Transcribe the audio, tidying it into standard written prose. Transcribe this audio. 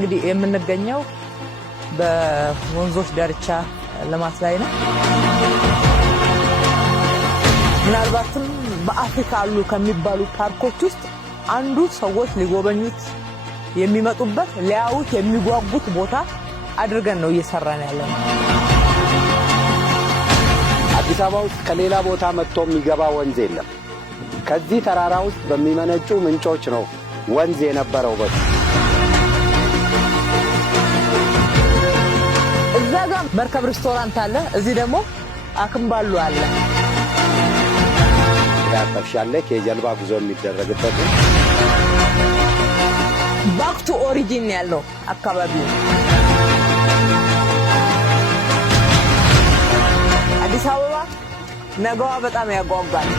እንግዲህ የምንገኘው በወንዞች ዳርቻ ልማት ላይ ነው። ምናልባትም በአፍሪካ አሉ ከሚባሉ ፓርኮች ውስጥ አንዱ ሰዎች ሊጎበኙት የሚመጡበት ሊያዩት የሚጓጉት ቦታ አድርገን ነው እየሰራን ያለነው። አዲስ አበባ ውስጥ ከሌላ ቦታ መጥቶ የሚገባ ወንዝ የለም። ከዚህ ተራራ ውስጥ በሚመነጩ ምንጮች ነው ወንዝ የነበረው። እዛ ጋር መርከብ ሬስቶራንት አለ፣ እዚህ ደግሞ አክምባሉ አለ። ያፈሻለ ከጀልባ ጉዞ የሚደረግበት ባክ ቱ ኦሪጂን ያለው አካባቢው አዲስ አበባ ነገዋ በጣም ያጓጓል።